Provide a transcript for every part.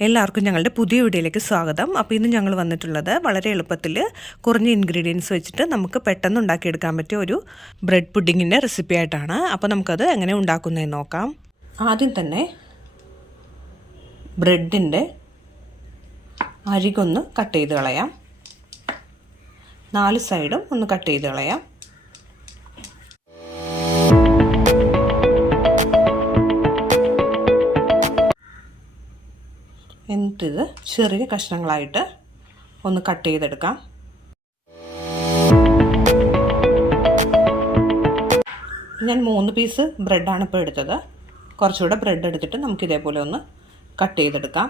എല്ലാവർക്കും ഞങ്ങളുടെ പുതിയ വീഡിയോയിലേക്ക് സ്വാഗതം. അപ്പോൾ ഇന്ന് ഞങ്ങൾ വന്നിട്ടുള്ളത് വളരെ എളുപ്പത്തിൽ കുറഞ്ഞ ഇൻഗ്രീഡിയൻസ് വെച്ചിട്ട് നമുക്ക് പെട്ടെന്ന് ഉണ്ടാക്കിയെടുക്കാൻ പറ്റിയ ഒരു ബ്രെഡ് പുഡിങ്ങിന്റെ റെസിപ്പി ആയിട്ടാണ്. അപ്പോൾ നമുക്കത് എങ്ങനെ ഉണ്ടാക്കുന്നതെന്ന് നോക്കാം. ആദ്യം തന്നെ ബ്രെഡിന്റെ അരികൊന്ന് കട്ട് ചെയ്ത് കളയാം. നാല് സൈഡും ഒന്ന് കട്ട് ചെയ്ത് കളയാം. എന്നിട്ടിത് ചെറിയ കഷ്ണങ്ങളായിട്ട് ഒന്ന് കട്ട് ചെയ്തെടുക്കാം. ഞാൻ മൂന്ന് പീസ് ബ്രെഡാണ് ഇപ്പോൾ എടുത്തത്. കുറച്ചുകൂടെ ബ്രെഡ് എടുത്തിട്ട് നമുക്ക് ഇതേപോലെ ഒന്ന് കട്ട് ചെയ്തെടുക്കാം.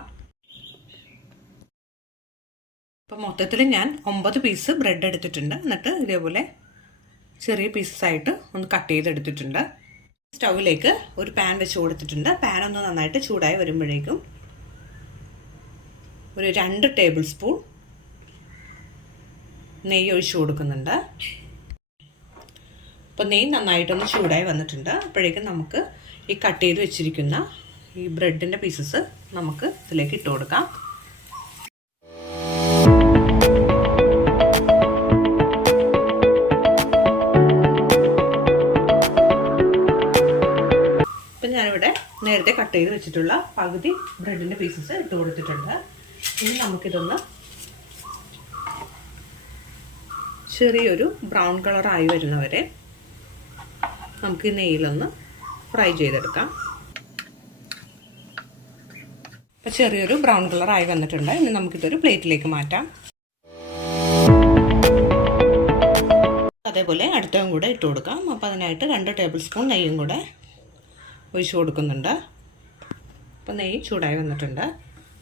ഇപ്പം മൊത്തത്തിൽ ഞാൻ ഒമ്പത് പീസ് ബ്രെഡ് എടുത്തിട്ടുണ്ട്. എന്നിട്ട് ഇതേപോലെ ചെറിയ പീസസ് ആയിട്ട് ഒന്ന് കട്ട് ചെയ്തെടുത്തിട്ടുണ്ട്. സ്റ്റൗവിലേക്ക് ഒരു പാൻ വെച്ച് കൊടുത്തിട്ടുണ്ട്. പാൻ ഒന്ന് നന്നായിട്ട് ചൂടായി വരുമ്പോഴേക്കും ഒരു രണ്ട് ടേബിൾ സ്പൂൺ നെയ്യ് ഒഴിച്ചു കൊടുക്കുന്നുണ്ട്. അപ്പോൾ നെയ്യ് നന്നായിട്ടൊന്ന് ചൂടായി വന്നിട്ടുണ്ട്. അപ്പോഴേക്കും നമുക്ക് ഈ കട്ട് ചെയ്ത് വെച്ചിരിക്കുന്ന ഈ ബ്രെഡിന്റെ പീസസ് നമുക്ക് ഇതിലേക്ക് ഇട്ട് കൊടുക്കാം. ഇപ്പം ഞാനിവിടെ നേരത്തെ കട്ട് ചെയ്ത് വെച്ചിട്ടുള്ള പകുതി ബ്രെഡിന്റെ പീസസ് ഇട്ട് കൊടുത്തിട്ടുണ്ട്. ഇനി നമുക്കിതൊന്ന് ചെറിയൊരു ബ്രൗൺ കളറായി വരുന്നവരെ നമുക്ക് നെയ്യിലൊന്ന് ഫ്രൈ ചെയ്തെടുക്കാം. അപ്പം ചെറിയൊരു ബ്രൗൺ കളറായി വന്നിട്ടുണ്ട്. ഇനി നമുക്കിതൊരു പ്ലേറ്റിലേക്ക് മാറ്റാം. അതേപോലെ അടുത്തതും കൂടെ ഇട്ട് കൊടുക്കാം. അപ്പോൾ അതിനായിട്ട് രണ്ട് ടേബിൾ സ്പൂൺ നെയ്യും കൂടെ ഒഴിച്ചു കൊടുക്കുന്നുണ്ട്. അപ്പോൾ നെയ്യ് ചൂടായി വന്നിട്ടുണ്ട്.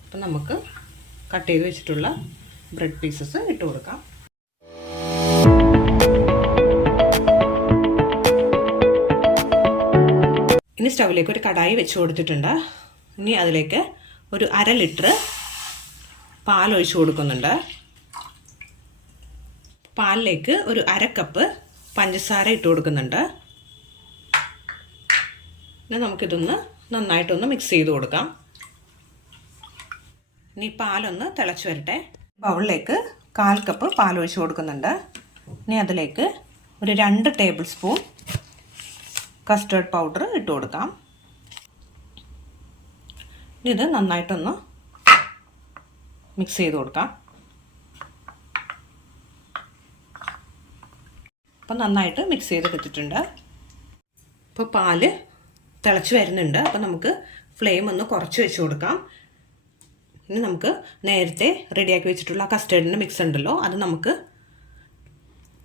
അപ്പം നമുക്ക് കട്ട് ചെയ്ത് വെച്ചിട്ടുള്ള ബ്രെഡ് പീസസ് ഇട്ട് കൊടുക്കാം. ഇനി സ്റ്റൗവിലേക്ക് ഒരു കടായി വെച്ച് കൊടുത്തിട്ടുണ്ട്. ഇനി അതിലേക്ക് ഒരു അര ലിറ്റർ പാൽ ഒഴിച്ചു കൊടുക്കുന്നുണ്ട്. പാലിലേക്ക് ഒരു അര കപ്പ് പഞ്ചസാര ഇട്ട് കൊടുക്കുന്നുണ്ട്. ഇനി നമുക്കിതൊന്ന് നന്നായിട്ടൊന്ന് മിക്സ് ചെയ്ത് കൊടുക്കാം. ഇനി പാലൊന്ന് തിളച്ച് വരട്ടെ. ബൗളിലേക്ക് കാൽ കപ്പ് പാൽ ഒഴിച്ച് കൊടുക്കുന്നുണ്ട്. ഇനി അതിലേക്ക് ഒരു രണ്ട് ടേബിൾ സ്പൂൺ കസ്റ്റേർഡ് പൗഡർ ഇട്ട് കൊടുക്കാം. ഇത് നന്നായിട്ടൊന്ന് മിക്സ് ചെയ്ത് കൊടുക്കാം. അപ്പം നന്നായിട്ട് മിക്സ് ചെയ്തെടുത്തിട്ടുണ്ട്. ഇപ്പോൾ പാൽ തിളച്ച് വരുന്നുണ്ട്. അപ്പം നമുക്ക് ഫ്ലെയിം ഒന്ന് കുറച്ച് വെച്ച് കൊടുക്കാം. ഇനി നമുക്ക് നേരത്തെ റെഡിയാക്കി വെച്ചിട്ടുള്ള കസ്റ്റേർഡിന്റെ മിക്സ് ഉണ്ടല്ലോ. അത് നമുക്ക്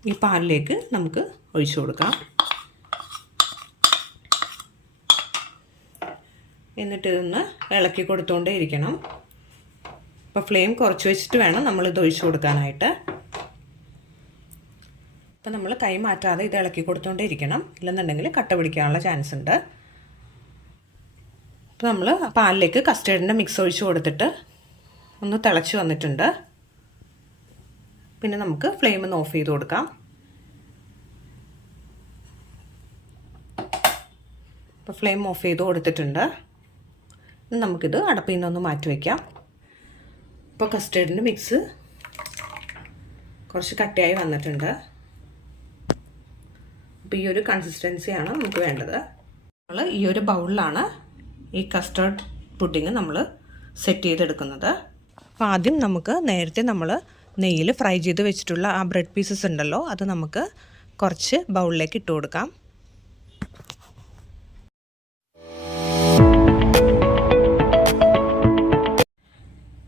ഈ പാലിലേക്ക് നമുക്ക് ഒഴിച്ചു കൊടുക്കാം. എന്നിട്ട് ഇതൊന്ന് ഇളക്കി കൊടുത്തുകൊണ്ടേ ഇരിക്കണം. അപ്പോൾ ഫ്ലെയിം കുറച്ച് വെച്ചിട്ട് വേണം നമ്മളിത് ഒഴിച്ചു കൊടുക്കാനായിട്ട്. അപ്പോൾ നമ്മൾ കൈ മാറ്റാതെ ഇത് ഇളക്കി കൊടുത്തുകൊണ്ടേ ഇരിക്കണം. ഇല്ലെന്നുണ്ടെങ്കിൽ കട്ട പിടിക്കാനുള്ള ചാൻസ് ഉണ്ട്. അപ്പോൾ നമ്മൾ പാലിലേക്ക് കസ്റ്റേർഡിന്റെ മിക്സ് ഒഴിച്ച് കൊടുത്തിട്ട് ഒന്ന് തിളച്ച് വന്നിട്ടുണ്ട്. പിന്നെ നമുക്ക് ഫ്ലെയിം ഒന്ന് ഓഫ് ചെയ്ത് കൊടുക്കാം. അപ്പോൾ ഫ്ലെയിം ഓഫ് ചെയ്ത് കൊടുത്തിട്ടുണ്ട്. നമുക്കിത് അടപ്പിൽ നിന്നൊന്ന് മാറ്റി വയ്ക്കാം ഇപ്പോൾ കസ്റ്റേർഡിന്റെ മിക്സ് കുറച്ച് കട്ടിയായി വന്നിട്ടുണ്ട്. അപ്പോൾ ഈ ഒരു കൺസിസ്റ്റൻസിയാണ് നമുക്ക് വേണ്ടത്. നമ്മൾ ഈ ഒരു ബൗളിലാണ് ഈ കസ്റ്റേർഡ് പുഡിങ് നമ്മൾ സെറ്റ് ചെയ്തെടുക്കുന്നത്. അപ്പോൾ ആദ്യം നമുക്ക് നേരത്തെ നമ്മൾ നെയ്യിൽ ഫ്രൈ ചെയ്ത് വെച്ചിട്ടുള്ള ആ ബ്രെഡ് പീസസ് ഉണ്ടല്ലോ അത് നമുക്ക് കുറച്ച് ബൗളിലേക്ക് ഇട്ട് കൊടുക്കാം.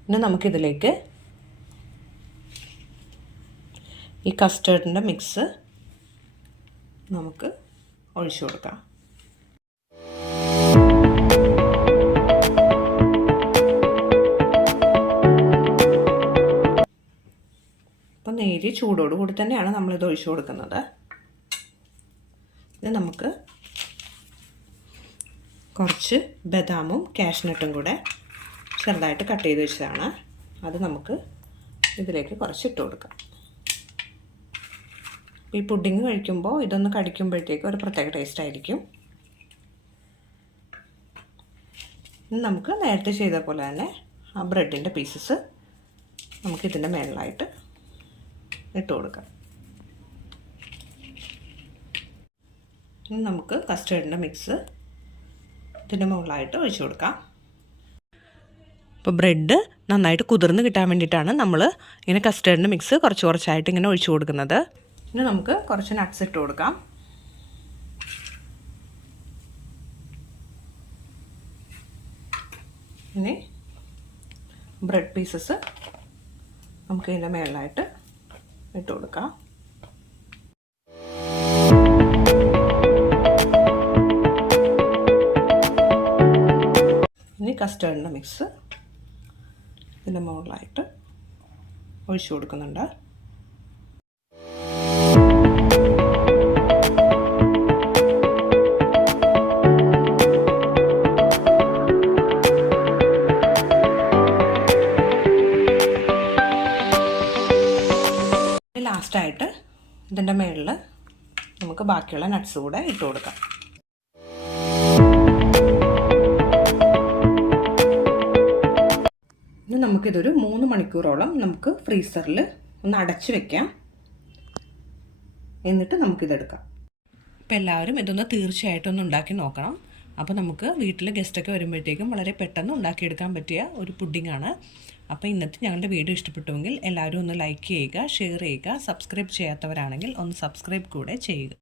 പിന്നെ നമുക്കിതിലേക്ക് ഈ കസ്റ്റേർഡിന്റെ മിക്സ് നമുക്ക് ഒഴിച്ചു കൊടുക്കാം. നേരിയ ചൂടോട് കൂടി തന്നെയാണ് നമ്മളിത് ഒഴിച്ചു കൊടുക്കുന്നത്. ഇത് നമുക്ക് കുറച്ച് ബദാമും കാഷ്നട്ടും കൂടെ ചെറുതായിട്ട് കട്ട് ചെയ്ത് വെച്ചതാണ്. അത് നമുക്ക് ഇതിലേക്ക് കുറച്ച് ഇട്ട് കൊടുക്കാം. ഈ പുഡിങ് കഴിക്കുമ്പോൾ ഇതൊന്ന് കടിക്കുമ്പോഴത്തേക്ക് ഒരു പ്രത്യേക ടേസ്റ്റ് ആയിരിക്കും. നമുക്ക് നേരത്തെ ചെയ്ത പോലെ തന്നെ ആ ബ്രെഡിന്റെ പീസസ് നമുക്കിതിന്റെ മേളിലായിട്ട് ഇട്ട് കൊടുക്കാം. ഇനി നമുക്ക് കസ്റ്റേർഡിന്റെ മിക്സ് ഇതിന്റെ മുകളിലായിട്ട് ഒഴിച്ചു കൊടുക്കാം. അപ്പോൾ ബ്രെഡ് നന്നായിട്ട് കുതിർന്ന് കിട്ടാൻ വേണ്ടിയിട്ടാണ് നമ്മൾ ഇങ്ങനെ കസ്റ്റേർഡിന്റെ മിക്സ് കുറച്ച് കുറച്ചായിട്ട് ഇങ്ങനെ ഒഴിച്ചു കൊടുക്കുന്നത്. ഇനി നമുക്ക് കുറച്ച് നട്ട്സ് ഇട്ട് കൊടുക്കാം. ഇനി ബ്രെഡ് പീസസ് നമുക്ക് ഇതിന്റെ മേളിലായിട്ട് ഇട്ട് കൊടുക്കാം. ഇനി കസ്റ്റേർഡിന്റെ മിക്സ് ഇതിന്റെ മുകളിലായിട്ട് ഒഴിച്ചു കൊടുക്കുന്നുണ്ട്. ലാസ്റ്റായിട്ട് ഇതിന്റെ മുകളിൽ നമുക്ക് ബാക്കിയുള്ള നട്ട്സ് കൂടെ ഇട്ട് കൊടുക്കാം. ഇനി നമുക്കിതൊരു മൂന്ന് മണിക്കൂറോളം നമുക്ക് ഫ്രീസറിൽ ഒന്ന് അടച്ച് വെക്കാം. എന്നിട്ട് നമുക്കിതെടുക്കാം. ഇപ്പം എല്ലാവരും ഇതൊന്ന് തീർച്ചയായിട്ടും ഒന്ന് ഉണ്ടാക്കി നോക്കണം. അപ്പോൾ നമുക്ക് വീട്ടിൽ ഗസ്റ്റൊക്കെ വരുമ്പോഴത്തേക്കും വളരെ പെട്ടെന്ന് ഉണ്ടാക്കിയെടുക്കാൻ പറ്റിയ ഒരു പുഡിങ്ങാണ് അപ്പോൾ ഇന്നത്തെ ഞങ്ങളുടെ വീഡിയോ ഇഷ്ടപ്പെട്ടുവെങ്കിൽ എല്ലാവരും ഒന്ന് ലൈക്ക് ചെയ്യുക ഷെയർ ചെയ്യുക സബ്സ്ക്രൈബ് ചെയ്യാത്തവരാണെങ്കിൽ ഒന്ന് സബ്സ്ക്രൈബ് കൂടെ ചെയ്യുക.